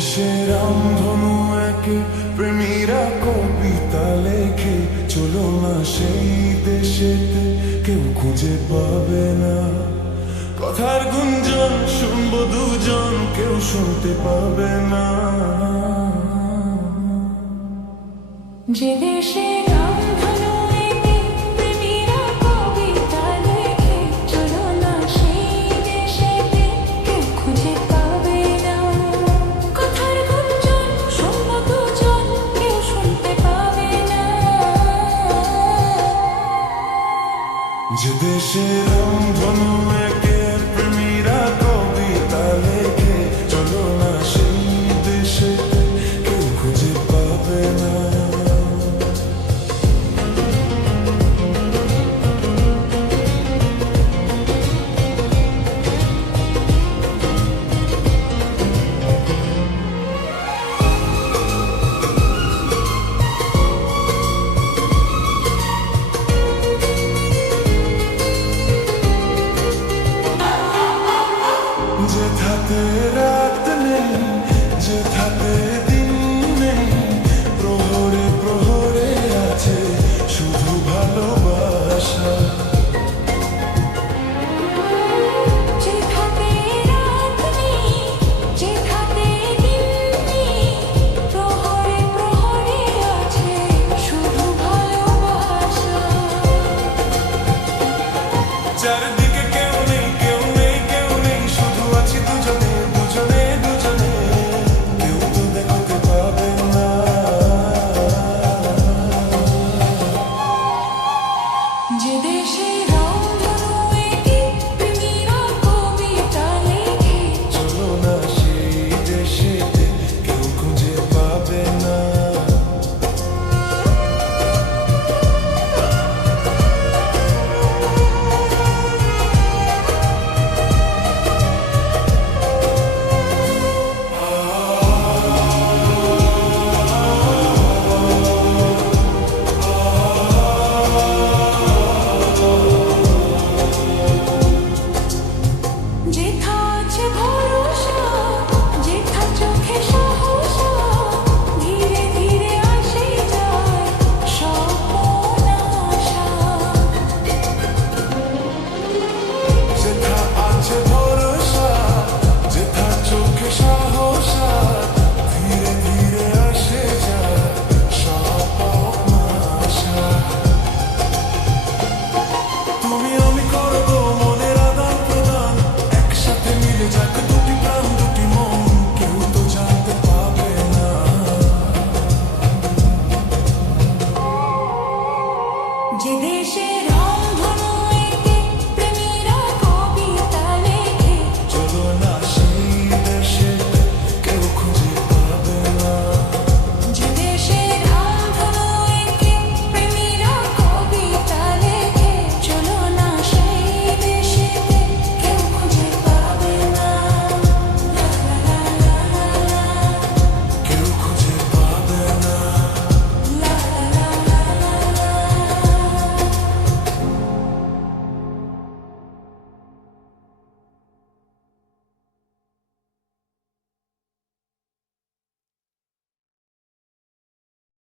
দেশে রামধনু একে প্রেমীরা কবিতা লেখে, চলো না সেই দেশেতে কেউ খুঁজে পাবে না। কথার গুঞ্জন শুনবো দুজন, কেউ শুনতে পাবে না। যে দেশে রামধনু এঁকে প্রেমীরা কবিতা লেখে, চলো না সেই দেশেতে কেউ খুঁজে পাবে না। কথার গুঞ্জন শুনবো দুজন, কেউ শুনতে পাবে না। যে দেশে রামধনু একে প্রেমীরা কবিতা লেখে, চলো না সেই দেশেতে কেউ খুঁজে পাবে না। যেথাতে রাত নেই, যেথাতে দিন নেই, প্রহরে প্রহরে আছে শুধু ভালোবাসা। যেখানে রাত নেই, যেখানে দিন নেই, প্রহরে প্রহরে আছে শুধু ভালোবাসা। চারদিকে